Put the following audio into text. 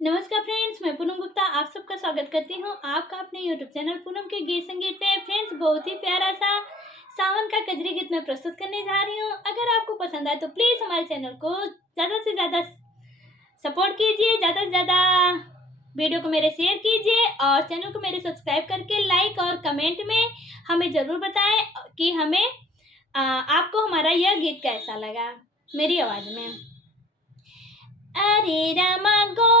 नमस्कार फ्रेंड्स, मैं पूनम गुप्ता आप सबका स्वागत करती हूँ आपका अपने यूट्यूब चैनल पूनम के गीत संगीत में। फ्रेंड्स, बहुत ही प्यारा सा सावन का कजरी गीत मैं प्रस्तुत करने जा रही हूँ। अगर आपको पसंद आए तो प्लीज़ हमारे चैनल को ज़्यादा से ज़्यादा सपोर्ट कीजिए, ज़्यादा से ज़्यादा वीडियो को मेरे शेयर कीजिए और चैनल को मेरे सब्सक्राइब करके लाइक और कमेंट में हमें ज़रूर बताएं कि आपको हमारा यह गीत कैसा लगा मेरी आवाज़ में। अरे रामा गो